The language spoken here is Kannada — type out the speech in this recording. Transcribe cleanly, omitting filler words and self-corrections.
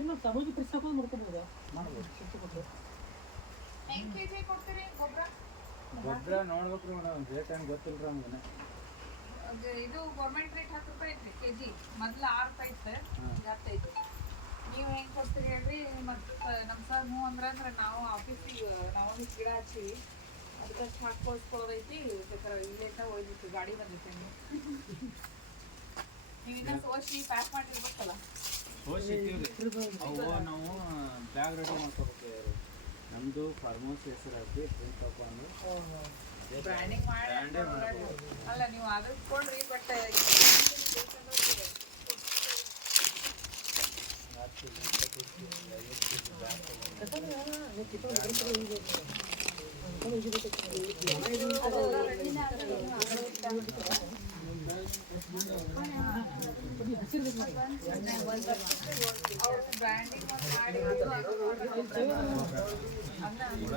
ಸಣ್ಣ ಸಾಮಾಜಿಕ ಪ್ರೆಸ್ ಹಾಕೋದು ಮಾಡ್ಕೋಬಹುದಾ? ಮಾಡ್ಬೋದು. ಹೆಂಗ್ ಕೆಜಿ ಕೊಡ್ತೀರಿ ಗೊಬ್ಬರ? ಗೊಬ್ಬರ ನೋಡ್ಬೇಕ್ರಿ ಮೇಡಮ್, ರೇಟ್ ಏನು ಗೊತ್ತಿಲ್ಲ ನಮ್ಗೆ. ಇದು ಗೌರ್ಮೆಂಟ್ ರೇಟ್ 10 ರೂಪಾಯಿ ಐತ್ರಿ ಕೆಜಿ. ಮೊದ್ಲು 6 ರೂಪಾಯಿ ಇತ್ತು, ಈಗ 15. ನೀವು ಹೆಂಗೆ ಕೊಡ್ತೀರಿ ಹೇಳ್ರಿ? ಮತ್ತು ನಮ್ಮ ಸರ್ ಹ್ಞೂ ಅಂದ್ರೆ ನಾವು ಆಫೀಸಿಗೆ ನಾವು ಗಿಡ ಹಚ್ಚಿವಿ, ಅದಕ್ಕೆ ಹಾಕೊಳ್ಸ್ಕೊಳ್ಳೋದೈತಿ. ಬೇಕಾದ್ರೆ ಇಲ್ಲೇಟ ಹೋಯ್ದಿತ್ತು, ಗಾಡಿ ಬಂದೈತೆ. ನೀವು ಇನ್ನೂ ಸೋಸಿ ಪ್ಯಾಕ್ ಮಾಡಿರ್ಬೇಕಲ್ಲ. ಸೋಸಿ ಅವು ನಾವು ಬ್ಯಾಗ್ ರೆಡಿ ಮಾಡ್ಕೋಬೇಕು. ನಮ್ಮದು ಫಾರ್ಮೌಸ್ ಹೆಸರು ಹಾಕಿ ಪ್ರಿಂಟ್ ತಗೊಂಡು ಬ್ರ್ಯಾಂಡಿಂಗ್ ಮಾಡಿ ಅಲ್ಲ ನೀವು ಅದ್ರ ಕೊಡ್ರಿ. ಬಟ್ ಬ್ರ್ಯಾಂಡಿಂಗ್ ಮಾಡಿ